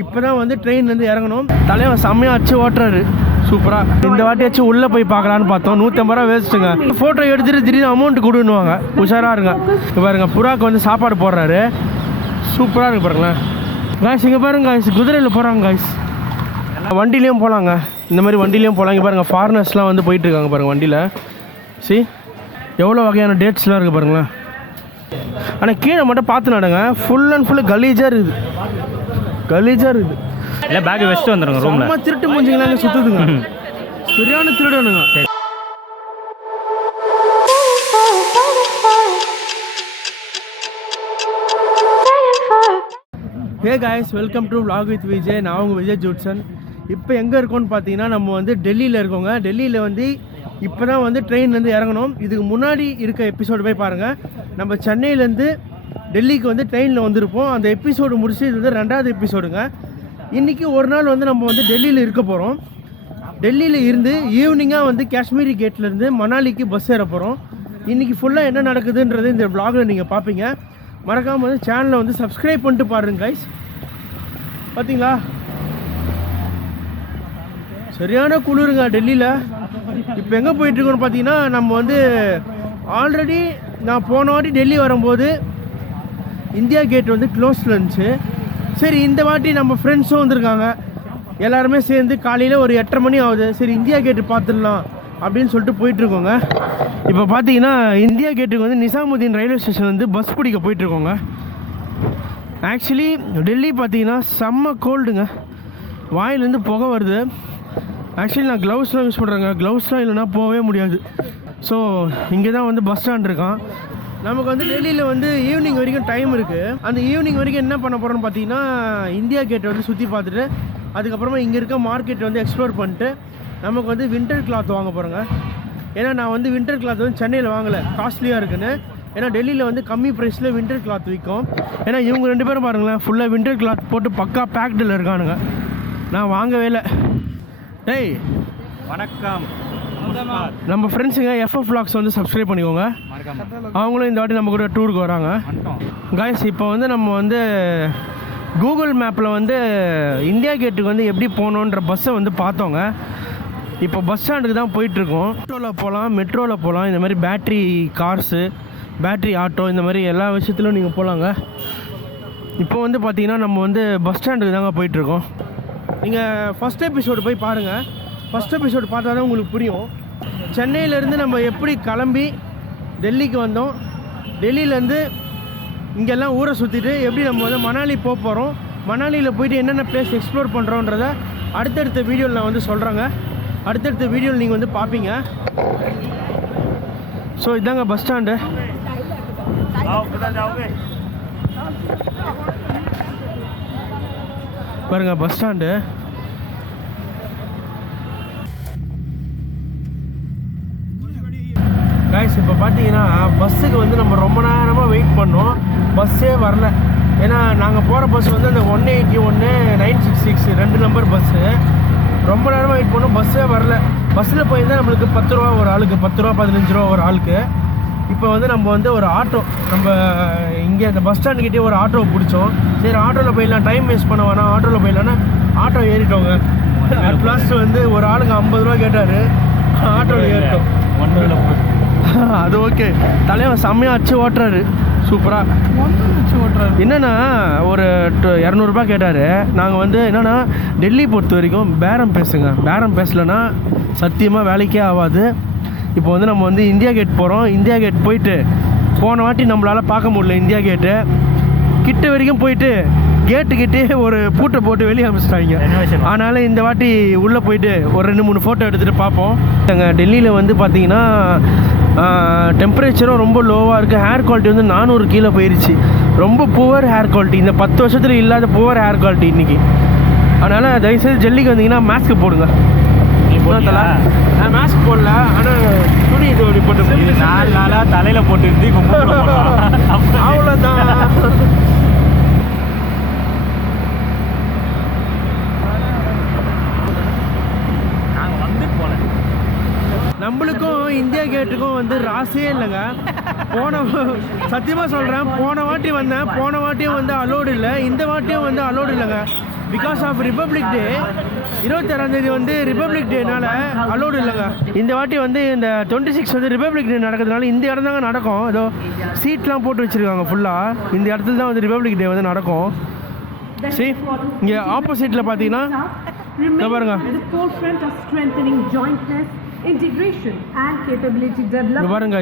இப்போ தான் வந்து ட்ரெயின்லேருந்து இறங்கணும். தலைவன் செம்மையாக அச்சு ஓட்டுறாரு சூப்பராக. இந்த வாட்டியாச்சும் உள்ளே போய் பார்க்கலான்னு பார்த்தோம். 150 ரூபா வேஸ்ட்டுங்க. ஃபோட்டோ எடுத்துகிட்டு திடீர்னு அமௌண்ட் கொடுன்னுவாங்க. உஷாராக இருங்க. இப்போ பாருங்க புறாக்கு வந்து சாப்பாடு போடுறாரு. சூப்பராக இருக்கு பாருங்களேன் காய்ஸ். இங்கே பாருங்க காய்ஸ், குதிரையில் போகிறாங்க காய்ஸ். வண்டிலையும் போகலாங்க, இந்த மாதிரி வண்டிலையும் போகலாம். இங்கே பாருங்கள் ஃபாரினர்ஸ்லாம் வந்து போயிட்டுருக்காங்க பாருங்கள் வண்டியில். எவ்வளோ வகையான டேட்ஸ்லாம் இருக்குது பாருங்களேன். ஆனால் கீழே மட்டும் பார்த்து நடங்க, ஃபுல் அண்ட் ஃபுல்லு கலீஜாக இருக்குது. இல்லை பேக் வச்சுட்டு வந்துடுங்க ரூமில். ரொம்ப திருட்டு மூஞ்சிங்களாங்க சுற்றுதுங்க, சரியான திருடனுங்க. Hey guys, welcome to vlog with Vijay. நான் உங்கள் விஜய் ஜூட்சன். இப்போ எங்கே இருக்கோன்னு பார்த்தீங்கன்னா நம்ம வந்து டெல்லியில் இருக்கோங்க. டெல்லியில் வந்து இப்போ தான் வந்து ட்ரெயின்லேருந்து இறங்கணும். இதுக்கு முன்னாடி இருக்க எபிசோடு போய் பாருங்கள். நம்ம சென்னையிலேருந்து டெல்லிக்கு வந்து ட்ரெயினில் வந்திருப்போம். அந்த எபிசோடு முடிச்சு இது வந்து 2வது எபிசோடுங்க. இன்றைக்கி ஒரு நாள் வந்து நம்ம வந்து டெல்லியில் இருக்க போகிறோம். டெல்லியில் இருந்து ஈவினிங்காக வந்து காஷ்மீரி கேட்லேருந்து மணாலிக்கு பஸ் ஏற போகிறோம். இன்றைக்கி ஃபுல்லாக என்ன நடக்குதுன்றது இந்த vlogல நீங்கள் பார்ப்பீங்க. மறக்காமல் வந்து சேனலை வந்து சப்ஸ்கிரைப் பண்ணிட்டு பாருங்க கைஸ். பார்த்தீங்களா சரியான குளிருங்க டெல்லியில். இப்போ எங்கே போயிட்டுருக்கோன்னு பார்த்தீங்கன்னா நம்ம வந்து ஆல்ரெடி நான் போன வாட்டி டெல்லி வரும்போது இந்தியா கேட் வந்து க்ளோஸில் இருந்துச்சு. சரி இந்த வாட்டி நம்ம ஃப்ரெண்ட்ஸும் வந்திருக்காங்க, எல்லாருமே சேர்ந்து காலையில் ஒரு 8:30 மணி ஆகுது. சரி இந்தியா கேட்டு பார்த்துடலாம் அப்படின்னு சொல்லிட்டு போயிட்டுருக்கோங்க. இப்போ பார்த்தீங்கன்னா இந்தியா கேட்டுக்கு வந்து நிசாமுதீன் ரயில்வே ஸ்டேஷன் வந்து பஸ் பிடிக்க போயிட்டுருக்கோங்க. ஆக்சுவலி டெல்லி பார்த்தீங்கன்னா செம்ம கோல்டுங்க, வாயிலேருந்து புகை வருது. ஆக்சுவலி நான் க்ளவுஸ்லாம் யூஸ் பண்ணுறேங்க, க்ளவுஸ்லாம் இல்லைனா போகவே முடியாது. ஸோ இங்கே தான் வந்து பஸ் ஸ்டாண்ட் இருக்கான். நமக்கு வந்து டெல்லியில் வந்து ஈவினிங் வரைக்கும் டைம் இருக்குது. அந்த ஈவினிங் வரைக்கும் என்ன பண்ண போகிறோன்னு பார்த்தீங்கன்னா இந்தியா கேட்டை வந்து சுற்றி பார்த்துட்டு அதுக்கப்புறமா இங்கே இருக்க மார்க்கெட் வந்து எக்ஸ்ப்ளோர் பண்ணிட்டு நமக்கு வந்து வின்டர் கிளாத் வாங்க போகிறோங்க. ஏன்னா நான் வந்து வின்டர் கிளாத் வந்து சென்னையில் வாங்கலை, காஸ்ட்லியாக இருக்குன்னு. ஏன்னா டெல்லியில் வந்து கம்மி ப்ரைஸில் வின்டர் கிளாத் விற்கும். ஏன்னா இவங்க 2 பேரும் பாருங்களேன் ஃபுல்லாக வின்டர் கிளாத் போட்டு பக்கா பேக்டில் இருக்கானுங்க. நான் வாங்கவே இல்லை. டேய் வணக்கம், நம்ம ஃப்ரெண்ட்ஸுங்க எஃப்எஃப் vlogs வந்து சப்ஸ்கிரைப் பண்ணிக்கோங்க. அவங்களும் இந்த வாட்டி நம்ம கூட டூருக்கு வராங்க காய்ஸ். இப்போ வந்து நம்ம வந்து கூகுள் மேப்பில் வந்து இந்தியா கேட்டுக்கு வந்து எப்படி போகணுன்ற பஸ்ஸை வந்து பார்த்தோங்க. இப்போ பஸ் ஸ்டாண்டுக்கு தான் போயிட்டுருக்கோம். மெட்ரோவில் போகலாம். இந்த மாதிரி பேட்ரி கார்ஸு, பேட்ரி ஆட்டோ, இந்த மாதிரி எல்லா விஷயத்துலையும் நீங்கள் போகலாங்க. இப்போ வந்து பார்த்தீங்கன்னா நம்ம வந்து பஸ் ஸ்டாண்டுக்கு தாங்க போயிட்டுருக்கோம். நீங்கள் ஃபஸ்ட் எபிசோடு போய் பாருங்கள். ஃபஸ்ட் எபிசோடு பார்த்தா தான் உங்களுக்கு புரியும். சென்னையிலேருந்து நம்ம எப்படி கிளம்பி டெல்லிக்கு வந்தோம், டெல்லியிலேருந்து இங்கெல்லாம் ஊரை சுற்றிட்டு எப்படி நம்ம வந்து மணாலி போக போகிறோம், மணாலியில் போயிட்டு என்னென்ன பிளேஸ் எக்ஸ்ப்ளோர் பண்ணுறோன்றத அடுத்தடுத்த வீடியோவில் நான் வந்து சொல்கிறேங்க. அடுத்தடுத்த வீடியோவில் நீங்கள் வந்து பார்ப்பீங்க. ஸோ இதாங்க பஸ் ஸ்டாண்டு. பாருங்க பஸ் ஸ்டாண்டு. காய்ஸ் இப்போ பார்த்தீங்கன்னா பஸ்ஸுக்கு வந்து நம்ம ரொம்ப நேரமாக வெயிட் பண்ணோம், பஸ்ஸே வரல. ஏன்னா நாங்கள் போகிற பஸ் வந்து அந்த 181 966 2 நம்பர் பஸ்ஸு. ரொம்ப நேரமாக வெயிட் பண்ணோம், பஸ்ஸே வரல. பஸ்ஸில் போயிருந்தால் நம்மளுக்கு 10 ரூபா ஒரு ஆளுக்கு, 10 ரூபா 15 ரூபா ஒரு ஆளுக்கு. இப்போ வந்து நம்ம வந்து ஒரு ஆட்டோ, நம்ம இங்கே அந்த பஸ் ஸ்டாண்டுக்கிட்டே ஒரு ஆட்டோவை பிடிச்சோம். சரி ஆட்டோவில் போயிடலாம், டைம் வேஸ்ட் பண்ண வேணாம், ஆட்டோவில் போயிடலான்னா ஆட்டோ ஏறிட்டோங்க. ப்ளஸ் வந்து ஒரு ஆளுக்கு 50 ரூபா கேட்டார், ஆட்டோவில் ஏறிட்டோம். அது ஓகே. தலைவன் செம்மையாக அச்சு ஓட்டுறாரு சூப்பராக. என்னென்னா ஒரு 200 ரூபா கேட்டார். நாங்கள் வந்து என்னென்னா டெல்லி பொறுத்த வரைக்கும் பேரம் பேசுங்க, பேரம் பேசலைன்னா சத்தியமாக வேலைக்கே ஆகாது. இப்போ வந்து நம்ம வந்து இந்தியா கேட் போகிறோம். இந்தியா கேட் போயிட்டு போன வாட்டி நம்மளால் பார்க்க முடியல, இந்தியா கேட்டு கிட்ட வரைக்கும் போயிட்டு கேட்டுக்கிட்டே ஒரு பூட்டை போட்டு வெளியே அனுப்பிச்சிட்டாங்க. அதனால் இந்த வாட்டி உள்ளே போயிட்டு ஒரு 2-3 ஃபோட்டோ எடுத்துகிட்டு பார்ப்போம். எங்கள் டெல்லியில் வந்து பார்த்திங்கன்னா டெம்பரேச்சரும் ரொம்ப லோவாக இருக்குது. ஹேர் குவாலிட்டி வந்து 400 கீழே போயிடுச்சு. ரொம்ப புவர் ஹேர் குவாலிட்டி, இந்த 10 வருஷத்தில் இல்லாத புவர் ஹேர் குவாலிட்டி இன்றைக்கி. அதனால் தயவுசெய்து ஜெல்லிக்கு வந்தீங்கன்னா மாஸ்க் போடுங்க. நான் மாஸ்க் போடல, ஆனால் துணி இது போட்டு 4 நாளாக தலையில் போட்டு அவ்வளோதான். நம்மளுக்கும் இந்தியா கேட்டுக்கும் வந்து ராசியே இல்லைங்க. சத்தியமாக சொல்கிறேன், போன வாட்டி வந்தேன், போன வாட்டியும் வந்து அலோடு இல்லை, இந்த வாட்டியும் வந்து அலோடு இல்லைங்க. பிகாஸ் ஆஃப் ரிப்பப்ளிக் டே 26ஆம் வந்து ரிப்பப்ளிக் டேனால அலோடு இல்லைங்க. இந்த வாட்டி வந்து இந்த 26 வந்து ரிப்பப்ளிக் டே நடக்கிறதுனால இந்த இடம் தாங்க நடக்கும். ஏதோ சீட்லாம் போட்டு வச்சுருக்காங்க ஃபுல்லாக. இந்த இடத்துல தான் வந்து ரிப்பப்ளிக் டே வந்து நடக்கும். சரி, இங்கே ஆப்போசிட்டில் பார்த்தீங்கன்னா பாருங்க, பாருங்க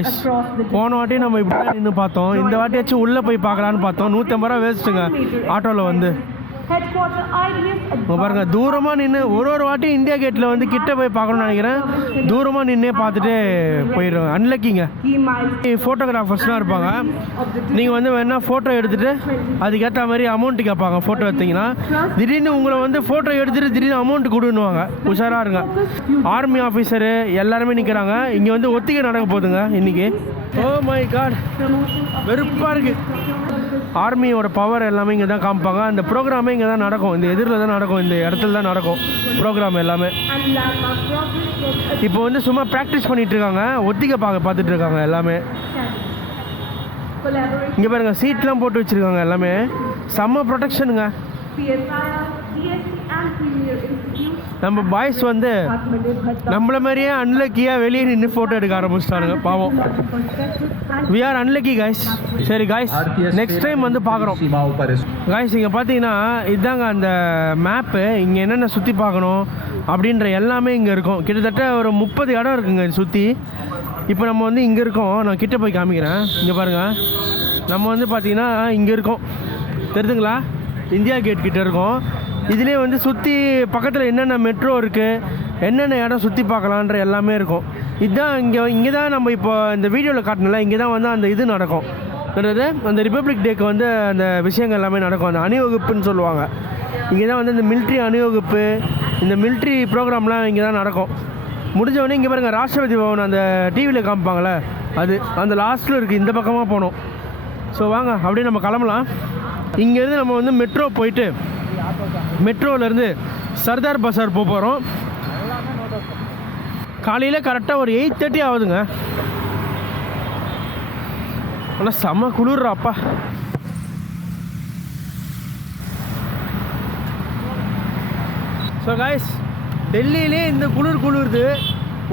போன வாட்டி நம்ம இப்படி தான் நின்று பார்த்தோம். இந்த வாட்டியாச்சும் உள்ளே போய் பார்க்கலான்னு பார்த்தோம். 150 ரூபா வேஸ்ட்டுங்க ஆட்டோவில் வந்து. பாருங்க தூரமாக நின்று ஒரு வாட்டி இந்தியா கேட்டில் வந்து கிட்ட போய் பார்க்கணும்னு நினைக்கிறேன். தூரமாக நின்னே பார்த்துட்டு போயிடுவோம். அன்லக்கிங்க ஃபோட்டோகிராஃபர்ஸ்லாம் இருப்பாங்க. நீங்கள் வந்து வேணால் ஃபோட்டோ எடுத்துகிட்டு அதுக்கேற்ற மாதிரி அமௌண்ட்டு கேட்பாங்க. ஃபோட்டோ எடுத்திங்கன்னா திடீர்னு உங்களை வந்து ஃபோட்டோ எடுத்துகிட்டு திடீர்னு அமௌண்ட் கொடுன்னுவாங்க. உஷாராக இருங்க. ஆர்மி ஆஃபீஸரு எல்லாருமே நிற்கிறாங்க. இங்கே வந்து ஒத்திகை நடக்க போகுதுங்க இன்றைக்கி. ஓ மை காட், வெறுப்பாக இருக்குது. ஆர்மியோட பவர் எல்லாமே இங்கே தான் காமிப்பாங்க. அந்த ப்ரோக்ராமே இங்கே தான் நடக்கும். இந்த எதிரில் தான் நடக்கும். இந்த இடத்துல தான் நடக்கும் ப்ரோக்ராம் எல்லாமே. இப்போ வந்து சும்மா ப்ராக்டிஸ் பண்ணிட்டு இருக்காங்க. ஒத்திகை பார்த்துட்டு இருக்காங்க எல்லாமே. இங்கே பாருங்க சீட்லாம் போட்டு வச்சுருக்காங்க எல்லாமே. செம்ம ப்ரொடெக்ஷனுங்க. நம்ம பாய்ஸ் வந்து நம்மள மாதிரியே அன்லக்கியாக வெளியே நின்று ஃபோட்டோ எடுக்க ஆரம்பிச்சிட்டானுங்க பாவம். We are unlucky guys. சரி காய்ஸ், நெக்ஸ்ட் டைம் வந்து பார்க்குறோம் காய்ஸ். இங்கே பார்த்தீங்கன்னா இதுதாங்க அந்த மேப்பு. இங்கே என்னென்ன சுற்றி பார்க்கணும் அப்படின்ற எல்லாமே இங்கே இருக்கும். கிட்டத்தட்ட ஒரு 30 இடம் இருக்குங்க சுற்றி. இப்போ நம்ம வந்து இங்கே இருக்கோம். நான் கிட்டே போய் காமிக்கிறேன். இங்கே பாருங்கள், நம்ம வந்து பார்த்திங்கன்னா இங்கே இருக்கோம். தெரியுதுங்களா? இந்தியா கேட் கிட்டே இருக்கோம். இதுலேயே வந்து சுற்றி பக்கத்தில் என்னென்ன மெட்ரோ இருக்குது, என்னென்ன இடம் சுற்றி பார்க்கலான்ற எல்லாமே இருக்கும். இதுதான் இங்கே தான் நம்ம இப்போ இந்த வீடியோவில் காட்டினல இங்கே தான் வந்து அந்த இது நடக்கும். அந்த ரிப்பப்ளிக் டேக்கு வந்து அந்த விஷயங்கள் எல்லாமே நடக்கும். அந்த அணிவகுப்புன்னு சொல்லுவாங்க. இங்கே தான் வந்து இந்த மிலிட்ரி அணிவகுப்பு, இந்த மிலிட்ரி ப்ரோக்ராம்லாம் இங்கே தான் நடக்கும். முடிஞ்சவொடனே இங்கே பாருங்கள் ராஷ்டிரபதி பவன் அந்த டிவியில் காமிப்பாங்களே அது அந்த லாஸ்ட்டில் இருக்குது. இந்த பக்கமாக போகணும். ஸோ வாங்க அப்படியே நம்ம கிளம்பலாம். இங்கேருந்து நம்ம வந்து மெட்ரோ போயிட்டு மெட்ரோவிலேருந்து சர்தார் பஸார் போக போகிறோம். காலையில் கரெக்டாக ஒரு 8:30 ஆகுதுங்க. ஆனால் செம்ம குளிர்றாப்பா. ஸோ காய்ஸ், டெல்லியிலே இந்த குளிருது.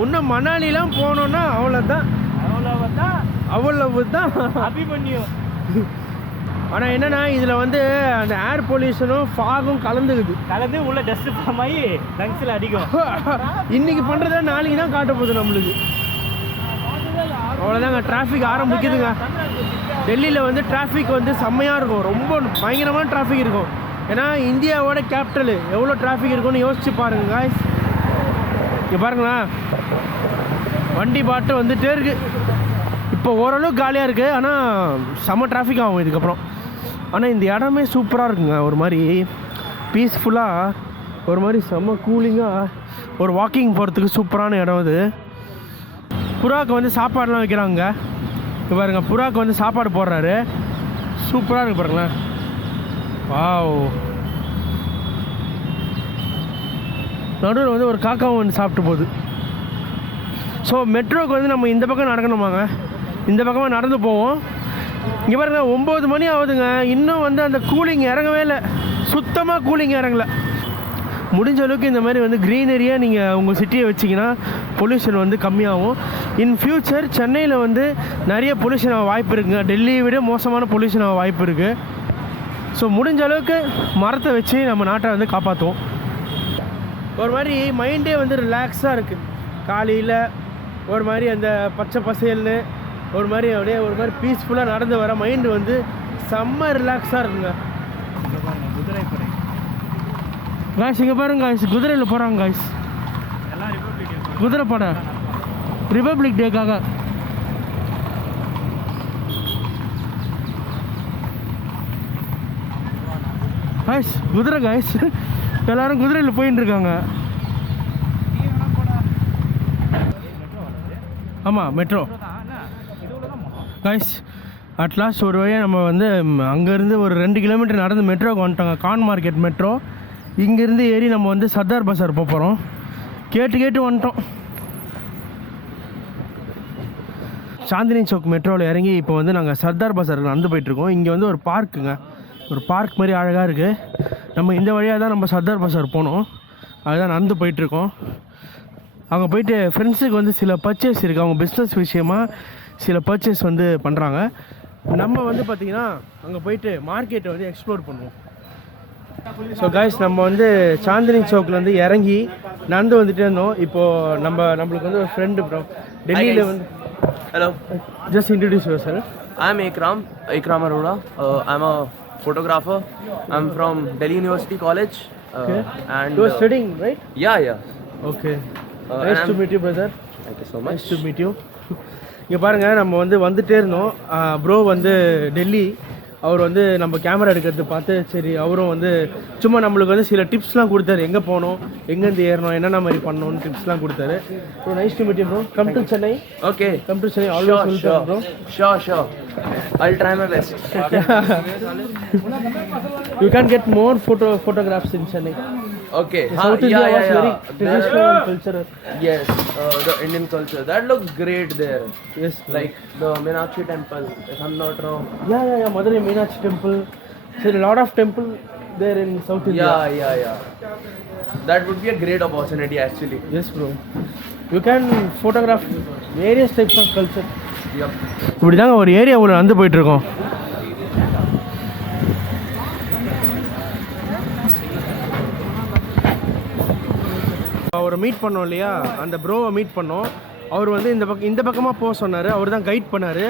இன்னும் மணாலிலாம் போனோன்னா அவ்வளோதான் அபிமன்யும். ஆனால் என்னென்னா இதில் வந்து அந்த ஏர் பொல்யூஷனும் ஃபாகும் கலந்து உள்ள டஸ்ட் ஃபார்ம் ஆகி லங்ஸில் அடிக்கும். இன்றைக்கி பண்ணுறத நாளைக்கு தான் காட்ட போகுது நம்மளுக்கு. அவ்வளோதாங்க, டிராஃபிக் ஆரம்பிக்குதுங்க. டெல்லியில் வந்து டிராஃபிக் வந்து செம்மையாக இருக்கும். ரொம்ப பயங்கரமான டிராஃபிக் இருக்கும். ஏன்னா இந்தியாவோட கேபிட்டலு எவ்வளோ டிராஃபிக் இருக்குன்னு யோசிச்சு பாருங்க காய்ஸ். இங்கே பாருங்களேன், வண்டி பாட்டு வந்துகிட்டே இருக்குது. இப்போ ஓரளவுக்கு காலியாக இருக்குது. ஆனால் செம்ம டிராஃபிக் ஆகும் இதுக்கப்புறம். ஆனால் இந்த இடமே சூப்பராக இருக்குங்க. ஒரு மாதிரி பீஸ்ஃபுல்லாக, ஒரு மாதிரி செம்ம கூலிங்காக, ஒரு வாக்கிங் போகிறதுக்கு சூப்பரான இடம் இது. புறாவுக்கு வந்து சாப்பாடுலாம் வைக்கிறாங்க. இப்போ பாருங்க, புறாவுக்கு வந்து சாப்பாடு போடுறாரு. சூப்பராக இருக்கு பாருங்களேன். வாவ். நடுவில் வந்து ஒரு காக்காவும் வந்து சாப்பிட்டு போகுது. ஸோ மெட்ரோவுக்கு வந்து நம்ம இந்த பக்கம் நடக்கணுமாங்க. இந்த பக்கமாக நடந்து போவோம். இங்கே பாருங்க 9 மணி ஆகுதுங்க. இன்னும் வந்து அந்த கூலிங் இறங்கவே இல்லை. சுத்தமாக கூலிங் இறங்கலை. முடிஞ்ச அளவுக்கு இந்த மாதிரி வந்து க்ரீனரியாக நீங்கள் உங்கள் சிட்டியை வச்சிங்கன்னா பொல்யூஷன் வந்து கம்மியாகும். இன் ஃப்யூச்சர் சென்னையில் வந்து நிறைய பொல்யூஷன் ஆக வாய்ப்பு இருக்குங்க. டெல்லியை விட மோசமான பொல்யூஷன் ஆக வாய்ப்பு இருக்குது. ஸோ முடிஞ்ச அளவுக்கு மரத்தை வச்சு நம்ம நாட்டை வந்து காப்பாற்றுவோம். ஒரு மாதிரி மைண்டே வந்து ரிலாக்ஸாக இருக்குது. காலையில் ஒரு மாதிரி அந்த பச்சை பசேல்னு ஒரு மாதிரி அப்படியே ஒரு மாதிரி பீஸ்ஃபுல்லாக நடந்து வர மைண்டு வந்து செம்ம ரிலாக்ஸாக இருக்குங்க. குதிரைப்படை காய்ஸ், இங்கே பாருங்க காய்ஸ், குதிரையில் போகிறாங்க காய்ஸ். குதிரைப்படை ரிப்பப்ளிக் டேக்காக. காய்ஸ் குதிரை காய்ஸ், எல்லோரும் குதிரையில் போயின்னு இருக்காங்க. ஆமாம் மெட்ரோ காய்ஸ். அட்லாஸ்ட் ஒரு வழியாக நம்ம வந்து அங்கேருந்து ஒரு 2 கிலோமீட்டர் நடந்து மெட்ரோக்கு வந்துட்டோங்க. Khan market metro. இங்கேருந்து ஏறி நம்ம வந்து சர்தார் பஸார் போக போகிறோம். கேட்டு வந்துட்டோம். சாந்தினி சௌக் மெட்ரோவில் இறங்கி இப்போ வந்து நாங்கள் சர்தார் பஸார் நடந்து போயிட்டுருக்கோம். இங்கே வந்து ஒரு பார்க்குங்க, ஒரு பார்க் மாதிரி அழகாக இருக்குது. நம்ம இந்த வழியாக தான் நம்ம சர்தார் பசார் போனோம். அதுதான் நடந்து போயிட்டுருக்கோம். அங்கே போயிட்டு ஃப்ரெண்ட்ஸுக்கு வந்து சில பர்ச்சேஸ் இருக்குது. அவங்க பிஸ்னஸ் விஷயமா சில பர்ச்சேஸ் வந்து பண்ணுறாங்க. நம்ம வந்து பார்த்திங்கன்னா அங்கே போயிட்டு மார்க்கெட்டை வந்து எக்ஸ்ப்ளோர் பண்ணுவோம். ஸோ கைஸ், நம்ம வந்து சாந்தினி சௌக்லேருந்து இறங்கி நடந்து வந்துகிட்டே இருந்தோம். இப்போது நம்மளுக்கு வந்து ஒரு ஃப்ரெண்டு ப்ரோ டெல்லியில் வந்து. Hello, just introduce your self. I'm Ikram Arora. I'm a photographer. I'm from Delhi University College. Okay. And You are studying, right? yeah. Okay. And Nice to I'm- meet you, brother. Thank you so much. Nice to meet you. இங்கே பாருங்கள், நம்ம வந்து வந்துகிட்டே இருந்தோம். Bro வந்து டெல்லி, அவர் வந்து நம்ம camera எடுக்கிறது பார்த்து சரி அவரும் வந்து சும்மா நம்மளுக்கு வந்து சில டிப்ஸ்லாம் கொடுத்தாரு. எங்கே போனோம், எங்கேருந்து ஏறணும், என்னென்ன மாதிரி பண்ணணும்னு டிப்ஸ்லாம் கொடுத்தாரு. So nice to meet you bro. Come to Chennai. Okay. Come to Chennai. Always welcome bro. Sure. I'll try my best. You can get more photographs in Chennai. Okay. South India was very There traditional and cultural. Yes, the Indian culture. That looks great there. Yes. Like the Meenakshi temple, if I'm not wrong. Yeah. Madurai Meenakshi temple. There's a lot of temple there in South India. Yeah. That would be a great opportunity actually. Yes, bro. You can photograph various types of culture. Yep. இப்படி தாங்க ஒரு ஏரியாவில் வந்து போயிட்டுருக்கோம். அவரை meet பண்ணோம் இல்லையா, அந்த ப்ரோவை மீட் பண்ணோம். அவர் வந்து இந்த பக்கமாக போக சொன்னார். அவர் தான் கைட் பண்ணார்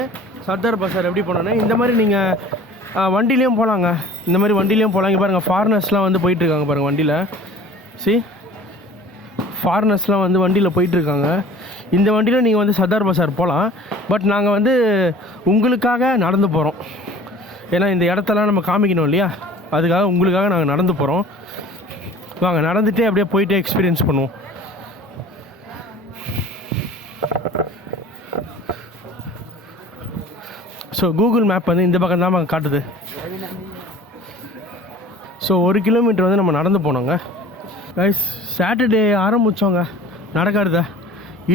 சர்தார் பசார் எப்படி போனோன்னு. இந்த மாதிரி நீங்கள் வண்டிலையும் போகலாங்க. இந்த மாதிரி வண்டிலையும் போகலாம். இங்கே பாருங்கள், ஃபாரினர்ஸ்லாம் வந்து போயிட்டுருக்காங்க பாருங்கள் வண்டியில். ஃபாரினர்ஸ்லாம் வந்து வண்டியில் போயிட்டுருக்காங்க. இந்த வண்டியில் நீங்கள் வந்து சர்தார் பசார் போகலாம். பட் நாங்கள் வந்து உங்களுக்காக நடந்து போகிறோம். ஏன்னா இந்த இடத்தெல்லாம் நம்ம காமிக்கணும் இல்லையா, அதுக்காக உங்களுக்காக நாங்கள் நடந்து போகிறோம். வாங்க நடந்துகிட்டே அப்படியே போயிட்டு எக்ஸ்பீரியன்ஸ் பண்ணுவோம். ஸோ கூகுள் மேப் வந்து இந்த பக்கம் தான் காட்டுது. ஸோ 1 கிலோமீட்டர் வந்து நம்ம நடந்து போனோங்க. கைஸ், சாட்டர்டே ஆரம்பித்தோங்க நடக்கிறத.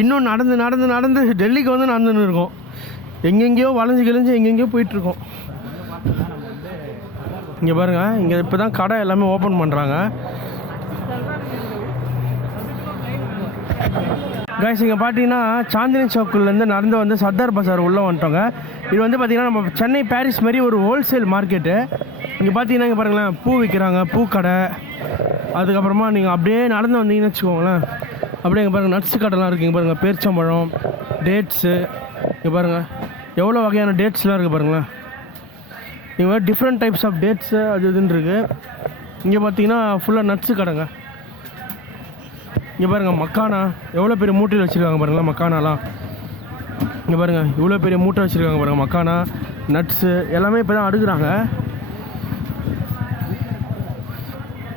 இன்னும் நடந்து டெல்லிக்கு வந்து நடந்துன்னு இருக்கோம். எங்கெங்கேயோ வளைஞ்சு எங்கெங்கேயோ போயிட்டுருக்கோம். இங்கே பாருங்கள், இங்கே இப்போ தான் கடை எல்லாமே ஓப்பன் பண்ணுறாங்க. கைஸ், இங்கே பார்த்தீங்கன்னா சாந்தினி சௌக்கிலேருந்து நடந்து வந்து சர்தார் பசார் உள்ளே வந்துட்டோங்க. இது வந்து பார்த்திங்கன்னா நம்ம சென்னை பாரிஸ் மாதிரி ஒரு ஹோல்சேல் மார்க்கெட்டு. இங்கே பார்த்தீங்கன்னா இங்கே பாருங்களேன், பூ விற்கிறாங்க, பூக்கடை. அதுக்கப்புறமா நீங்கள் அப்படியே நடந்து வந்தீங்கன்னு வச்சுக்கோங்களேன், அப்படியே இங்கே பாருங்கள் நட்ஸு கடைலாம் இருக்குது. இங்கே பாருங்கள் பேரிச்சம்பழம், டேட்ஸு. இங்கே பாருங்கள் எவ்வளோ வகையான டேட்ஸ்லாம் இருக்குது பாருங்களேன். இங்கே டிஃப்ரெண்ட் டைப்ஸ் ஆஃப் டேட்ஸு அது இதுன்னு இருக்குது. இங்கே பார்த்தீங்கன்னா ஃபுல்லாக நட்ஸு கடைங்க. இங்கே பாருங்கள் மக்கானா எவ்வளோ பெரிய மூட்டையில் வச்சுருக்காங்க பாருங்களேன். மக்கானாலாம் இங்கே பாருங்கள் இவ்வளோ பெரிய மூட்டை வச்சுருக்காங்க பாருங்கள். மக்கானா, நட்ஸு எல்லாமே இப்போ தான் அடுக்குறாங்க.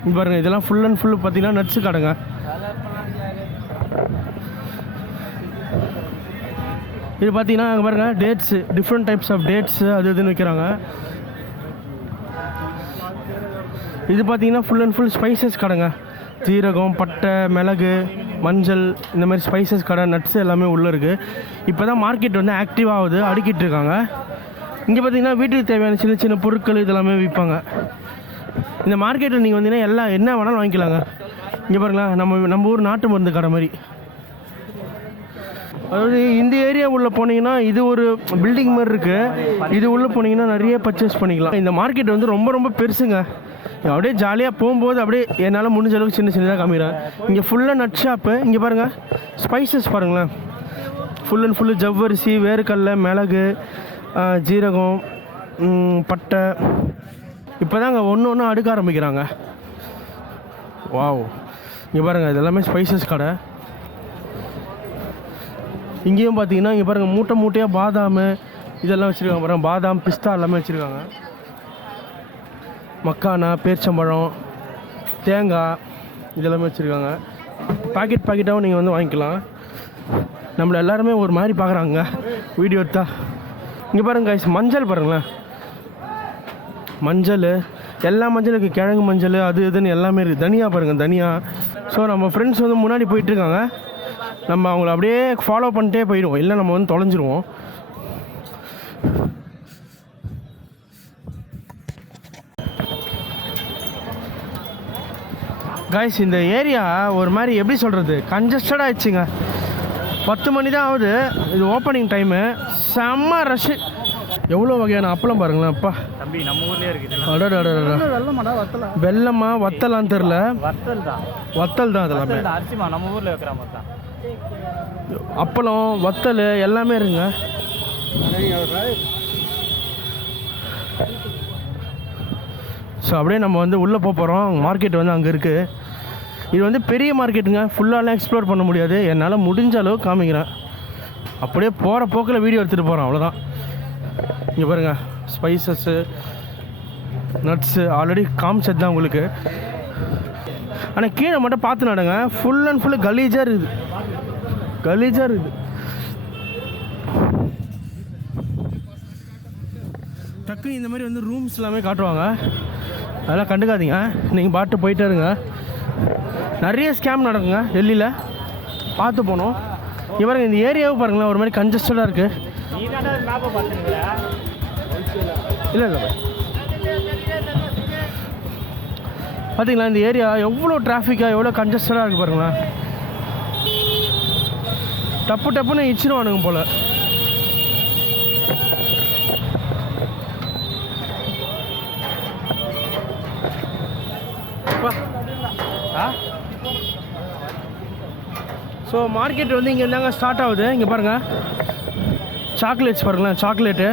இங்கே பாருங்கள் இதெல்லாம் ஃபுல் அண்ட் ஃபுல் பார்த்தீங்கன்னா நட்ஸு கடைங்க. இது பார்த்தீங்கன்னா அங்கே பாருங்கள் dates, different types of dates அது இதுன்னு விற்கிறாங்க. இது பார்த்தீங்கன்னா ஃபுல் அண்ட் ஃபுல் ஸ்பைசஸ் கடைங்க. ஜீரகம், பட்டை, மிளகு, மஞ்சள், இந்த மாதிரி ஸ்பைசஸ் கடை, நட்ஸ் எல்லாமே உள்ளே இருக்குது. இப்போ தான் மார்க்கெட் வந்து ஆக்டிவ் ஆகுது, அடுக்கிட்டு இருக்காங்க. இங்கே பார்த்தீங்கன்னா வீட்டுக்கு தேவையான சின்ன சின்ன பொருட்கள் இதெல்லாமே விற்பாங்க. இந்த மார்க்கெட்டில் நீங்கள் வந்தீங்கன்னா எல்லாம் என்ன வேணாலும் வாங்கிக்கலாங்க. இங்கே பாருங்களேன், நம்ம ஊர் நாட்டு மருந்து கடை மாதிரி. அதாவது இந்த ஏரியா உள்ளே போனீங்கன்னா இது ஒரு பில்டிங் மாதிரி இருக்குது. இது உள்ளே போனீங்கன்னா நிறைய பர்ச்சேஸ் பண்ணிக்கலாம். இந்த மார்க்கெட் வந்து ரொம்ப ரொம்ப பெருசுங்க. அப்படியே ஜாலியாக போகும்போது அப்படியே என்னால் முடிஞ்ச அளவுக்கு சின்னதாக காமிக்கிறேன். இங்கே ஃபுல்லாக நட் ஷாப்பு. இங்கே பாருங்கள் ஸ்பைசஸ் பாருங்களேன், ஃபுல் அண்ட் ஃபுல்லு ஜவ்வரிசி, வேர்க்கடலை, மிளகு, ஜீரகம், பட்டை. இப்போ தாங்க ஒன்று அடுக்க ஆரம்பிக்கிறாங்க. வாவ், இங்கே பாருங்கள் இதெல்லாமே ஸ்பைசஸ் கடை. இங்கேயும் பார்த்தீங்கன்னா இங்கே பாருங்கள் மூட்டையாக பாதாம் இதெல்லாம் வச்சுருக்காங்க பாருங்கள். பாதாம், பிஸ்தா எல்லாமே வச்சுருக்காங்க. மக்கானா, பேரிச்சம்பழம், தேங்காய் இதெல்லாமே வச்சுருக்காங்க. பாக்கெட்டாகவும் நீங்கள் வந்து வாங்கிக்கலாம். நம்மளை எல்லாருமே ஒரு மாதிரி பார்க்குறாங்க வீடியோ எடுத்தா. இங்கே பாருங்கள் கைஸ், மஞ்சள் பாருங்களேன், மஞ்சள் எல்லா மஞ்சள் இருக்குது. கிழங்கு மஞ்சள் அது இதுன்னு எல்லாமே இருக்குது. தனியா பாருங்கள், தனியா. ஸோ நம்ம ஃப்ரெண்ட்ஸ் வந்து முன்னாடி போயிட்டுருக்காங்க. நம்ம அவங்கள அப்படியே ஃபாலோ பண்ணிட்டே போயிடுவோம், இல்லை நம்ம வந்து தொலைஞ்சிருவோம். கைஸ் இந்த ஏரியா ஒரு மாதிரி எப்படி சொல்கிறது கன்ஜஸ்டட் ஆயிடுச்சுங்க. 10 மணி தான் ஆகுது, இது ஓப்பனிங் டைமு. செம்ம ரஷ்ஷு. எவ்வளோ வகையான அப்பளம் பாருங்களேன். அப்பா தம்பி நம்ம ஊர்லயே இருக்குது. அடடா வெள்ளமா வத்தலான்னு தெரில. வத்தல் தான் அது எல்லாமே அரிசிமா நம்ம ஊர்ல வைக்கிற மாதிரி தான். அப்பளம் வத்தல் எல்லாமே இருக்குங்க. ஸோ அப்படியே நம்ம வந்து உள்ளே போகிறோம். மார்க்கெட் வந்து அங்கே இருக்குது. இது வந்து பெரிய மார்க்கெட்டுங்க, ஃபுல்லாலாம் எக்ஸ்ப்ளோர் பண்ண முடியாது. என்னால் முடிஞ்ச அளவு காமிக்கிறேன். அப்படியே போகிற போக்கில் வீடியோ எடுத்துகிட்டு போகிறோம், அவ்வளோதான். இங்கே பாருங்கள், ஸ்பைசஸ்ஸு நட்ஸு ஆல்ரெடி காமிச்சது தான் உங்களுக்கு. ஆனால் கீழே மட்டும் பார்த்து நடங்க. ஃபுல் அண்ட் ஃபுல்லு கலீஜாக இருக்குது. டக்குன்னு இந்த மாதிரி வந்து ரூம்ஸ் எல்லாமே காட்டுவாங்க, அதெல்லாம் கண்டுக்காதீங்க. நீங்கள் பாட்டு போயிட்டே இருங்க. நிறைய ஸ்கேம் நடக்குங்க டெல்லியில், பார்த்து போகணும். இவருங்க இந்த ஏரியாவை பாருங்களேன், ஒரு மாதிரி கன்ஜஸ்டடாக இருக்குது. இல்லை பார்த்தீங்களா இந்த ஏரியா எவ்வளோ டிராஃபிக்காக எவ்வளோ கன்ஜஸ்டடாக இருக்குது பாருங்களேன். டப்புன்னு இச்சிடுவானுங்க போல். ஸோ மார்க்கெட் வந்து இங்கே இருந்தாங்க ஸ்டார்ட் ஆகுது. இங்கே பாருங்கள் சாக்லேட்ஸ் பாருங்களேன், சாக்லேட்டு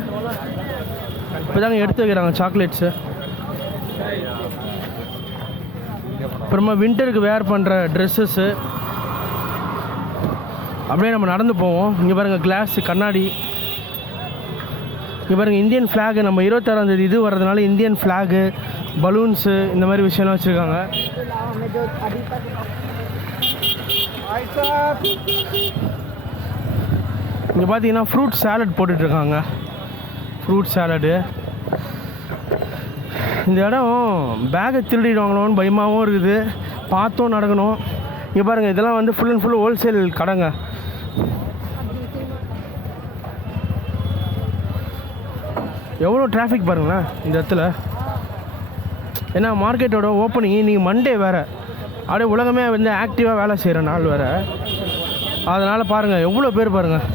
இப்போ தாங்க எடுத்து வைக்கிறாங்க சாக்லேட்ஸு. அப்புறமா வின்டருக்கு வேர் பண்ணுற ட்ரெஸ்ஸஸ்ஸு. அப்படியே நம்ம நடந்து போவோம். இங்கே பாருங்கள் கிளாஸு, கண்ணாடி. இங்கே பாருங்கள் இந்தியன் ஃப்ளாகு. நம்ம 26ஆம் தேதி இது வர்றதுனால இந்தியன் ஃப்ளாகு, பலூன்ஸு, இந்த மாதிரி விஷயம்லாம் வச்சுருக்காங்க. இங்கே பார்த்தீங்கன்னா ஃப்ரூட் சாலட் போட்டுட்ருக்காங்க. Fruit salad. இந்த இடம் பேக்கை திருடிடுவாங்களோன்னு பயமாகவும் இருக்குது, பார்த்தும் நடக்கணும். இங்கே பாருங்கள் இதெல்லாம் வந்து ஃபுல் அண்ட் ஃபுல் ஹோல்சேல் கடைங்க. எவ்வளோ டிராஃபிக் பாருங்களேன் இந்த இடத்துல. ஏன்னா மார்க்கெட்டோட ஓப்பனிங் இன்றைக்கி மண்டே வேறு, அப்படியே உலகமே வந்து ஆக்டிவாக வேலை செய்கிற நாள் வேறு. அதனால் பாருங்கள் எவ்வளோ பேர் பாருங்கள்.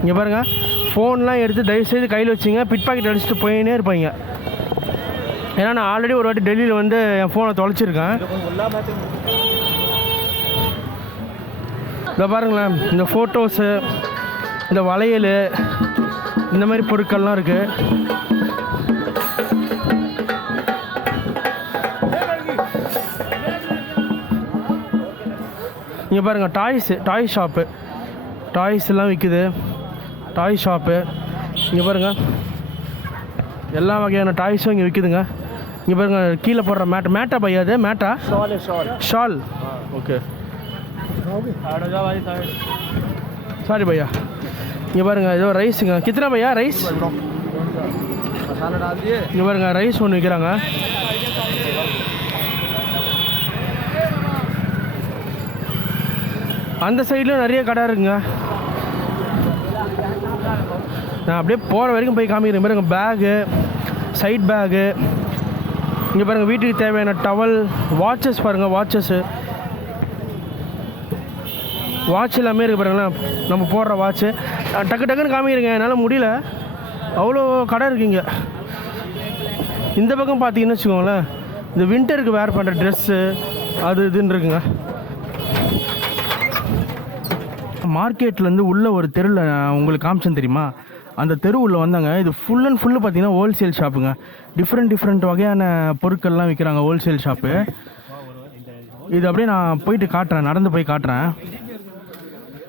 இங்கே பாருங்கள் ஃபோன்லாம் எடுத்து தயவுசெய்து கையில் வச்சிங்க, பிட் பாக்கெட் அடிச்சுட்டு போயினே இருப்பாங்க. ஏன்னா நான் ஆல்ரெடி ஒரு வாட்டி டெல்லியில் வந்து என் ஃபோனை தொலைச்சிருக்கேன். இதை பாருங்களேன், இந்த ஃபோட்டோஸு, இந்த வளையல், இந்த மாதிரி பொருட்கள்லாம் இருக்குது. இங்கே பாருங்கள் டாய் ஷாப்பு, டாய்ஸ் எல்லாம் விற்குது. டாய் ஷாப்பு இங்கே பாருங்கள், எல்லா வகையான டாய்ஸும் இங்கே விற்குதுங்க. இங்கே பாருங்கள் கீழே போடுற மேட்டா பையா, அது மேட்டா ஷால். ஓகே சாரி பையா. இங்கே பாருங்கள் ஏதோ ரைஸுங்க. கித்தனை பையா ரைஸ்? இங்கே பாருங்கள் ரைஸ் ஒன்று விற்கிறாங்க. அந்த சைட்லையும் நிறைய கடை இருக்குங்க. நான் அப்படியே போகிற வரைக்கும் போய் காமிக்கிறேன். பாருங்கள் பேகு, சைட் பேகு. இங்கே பாருங்கள் வீட்டுக்கு தேவையான டவல், வாட்சஸ் பாருங்கள், வாட்சஸ்ஸு, வாட்ச் எல்லாமே இருக்குது பாருங்களேன். நம்ம போடுற வாட்ச்சு டக்குன்னு காமிக்கிறேங்க, என்னால் முடியல, அவ்வளோ கடை இருக்குங்க. இந்த பக்கம் பார்த்தீங்கன்னு வச்சுக்கோங்களேன், இந்த வின்டருக்கு வேர் பண்ணுற ட்ரெஸ்ஸு அது இதுன்னு இருக்குங்க. மார்க்கெட்லேருந்து உள்ள ஒரு தெருவில் உங்களுக்கு காமிச்சேன் தெரியுமா, அந்த தெரு உள்ள வந்தாங்க. இது ஃபுல் அண்ட் ஃபுல்லு பார்த்தீங்கன்னா ஹோல்சேல் ஷாப்புங்க. டிஃப்ரெண்ட் வகையான பொருட்கள்லாம் விற்கிறாங்க, ஹோல்சேல் ஷாப்பு. இது அப்படியே நான் போயிட்டு காட்டுறேன், நடந்து போய் காட்டுறேன்.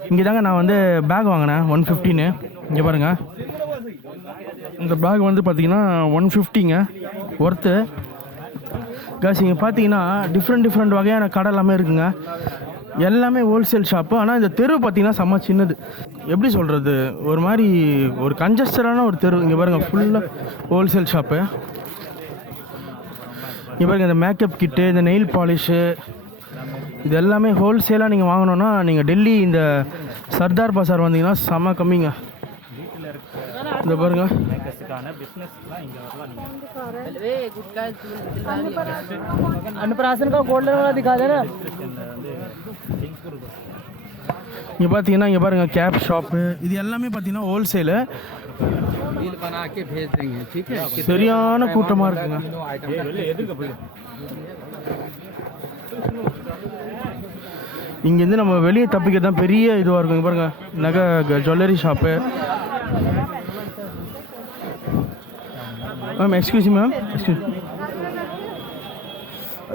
இங்கே தாங்க நான் வந்து பேக் வாங்கினேன் 150. இங்கே பாருங்கள் இந்த பேக் வந்து பார்த்தீங்கன்னா 150ங்க ஒர்த்து. காசு இங்கே பார்த்தீங்கன்னா டிஃப்ரெண்ட் வகையான கடை எல்லாமே இருக்குங்க. எல்லாமே ஹோல்சேல் ஷாப்பு. ஆனால் இந்த தெரு பார்த்தீங்கன்னா செம்ம சின்னது. எப்படி சொல்கிறது, ஒரு மாதிரி ஒரு கன்ஜஸ்டடான ஒரு தெரு. இங்கே பாருங்கள் ஃபுல்லாக ஹோல்சேல் ஷாப்பு. இங்கே பாருங்கள் இந்த மேக்கப் கிட்டு, இந்த நெயில் பாலிஷு, இது எல்லாமே ஹோல்சேலாக நீங்கள் வாங்கணுன்னா நீங்கள் டெல்லி இந்த சர்தார் பசார் வந்தீங்கன்னா செம்ம கம்மிங்க. இந்த பாருங்க மேக்கர்ஸுக்கான பிஸ்னஸ்லாம் இங்கே வரலாம் நீங்கள் अन्नप्राशन का गोल्डन वाला दिखा देना வந்து சிங்கப்பூர் இங்கே பார்த்தீங்கன்னா இங்கே பாருங்கள் கேப் ஷாப்பு இது எல்லாமே பார்த்தீங்கன்னா ஹோல்சேலு बिल बना के भेज देंगे ठीक है சரியான கூட்டமாக இருக்குங்க வெளியே எதிர்க்க போய் இங்கேருந்து நம்ம வெளியே தப்பிக்க தான் பெரிய இதுவாக இருக்கும் இங்க பாருங்க நகை jewellery shop ma'am excuse ma'am excuse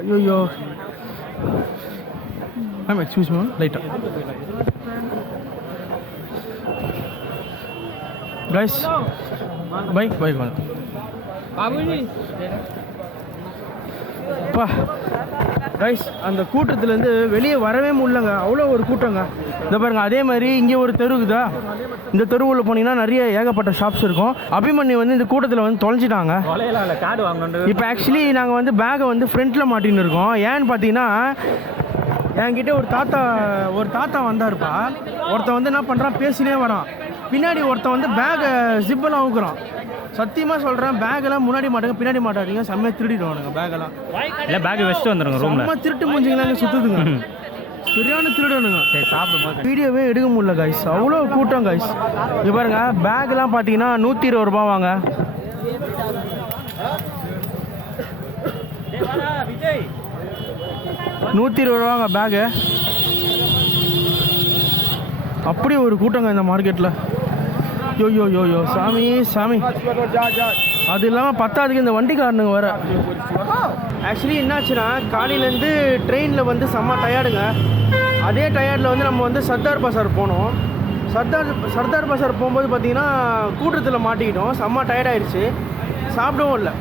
ஐயோ மேம் எக்ஸ்கியூஸ் மேம் லைட்டா கைஸ் பைக் வாங்க அப்பா ரைஸ் அந்த கூட்டத்துலேருந்து வெளியே வரவே முடியலங்க அவ்வளோ ஒரு கூட்டங்க இந்த பாருங்க அதே மாதிரி இங்கே ஒரு தெருவுக்குதா இந்த தெருவில் போனீங்கன்னா நிறைய ஏகப்பட்ட ஷாப்ஸ் இருக்கும் அபிமன்யு வந்து இந்த கூட்டத்தில் வந்து தொலைஞ்சிட்டாங்க கொலையெல்லாம் இல்லை கார்டு வாங்கணும் இப்போ ஆக்சுவலி நாங்கள் வந்து பேக்கை வந்து ஃப்ரண்ட்டில் மாட்டின்னு இருக்கோம் ஏன்னு பார்த்தீங்கன்னா என்கிட்ட ஒரு தாத்தா வந்தாருப்பா ஒருத்தன் வந்து என்ன பண்ணுறான் பேசினே வரான் பின்னாடி ஒருத்தன் வந்து பேக்கை ஜிப்பெல்லாம் அவுக்குறான் சத்தியமாக சொல்கிறேன் பேக்கெல்லாம் முன்னாடி மாட்டாங்க பின்னாடி மாட்டாதீங்க செம்மையாக திருடிடுவானுங்க பேக்கெல்லாம் இல்லை பேக் வச்சுட்டு வந்துடுங்க ரூமில் செம்ம திருட்டு மூஞ்சிங்களாங்க சுற்றுதுங்க சரியான திருடனுங்க சரி சாப்பிடும்போது வீடியோவே எடுக்க முடியல கைஸ் அவ்வளோ கூட்டம் கைஸ் இங்கே பாருங்க பேக்கெல்லாம் பார்த்தீங்கன்னா 120 ரூபா வாங்க விஜய் 120 ரூபாங்க பேகு அப்படி ஒரு கூட்டங்க இந்த மார்க்கெட்டில் யோ சாமி அது இல்லாமல் பத்தாதுக்கு இந்த வண்டிக்காரனுங்க வர ஆக்சுவலி என்னாச்சுன்னா காலையிலேருந்து ட்ரெயினில் வந்து செம்ம டயர்டுங்க அதே டயர்டில் வந்து நம்ம வந்து சர்தார் பசார் போனோம் சர்தார் பசார் போகும்போது பார்த்தீங்கன்னா கூட்டத்தில் மாட்டிக்கிட்டோம் செம்ம டயர்டாயிடுச்சு சாப்பிடவும் இல்லை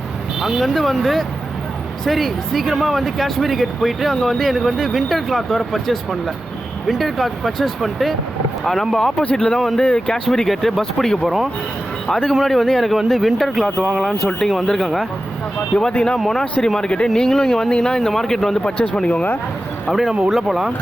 அங்கேருந்து வந்து சரி சீக்கிரமாக வந்து காஷ்மீரி கேட் போயிட்டு அங்கே வந்து எனக்கு வந்து வின்டர் கிளாத் வர பர்ச்சேஸ் பண்ணல வின்டர் கிளாத் பர்ச்சேஸ் பண்ணிட்டு நம்ம ஆப்போசிட்டில் தான் வந்து காஷ்மீரி கேட்டு பஸ் பிடிக்க போகிறோம் அதுக்கு முன்னாடி வந்து எனக்கு வந்து வின்டர் கிளாத் வாங்கலாம்னு சொல்லிட்டு இங்கே வந்திருக்காங்க இங்கே பார்த்தீங்கன்னா மொனாஸ்டரி மார்க்கெட்டு நீங்களும் இங்கே வந்தீங்கன்னா இந்த மார்க்கெட்டில் வந்து பர்ச்சேஸ் பண்ணிக்கோங்க அப்படியே நம்ம உள்ளே போகலாம்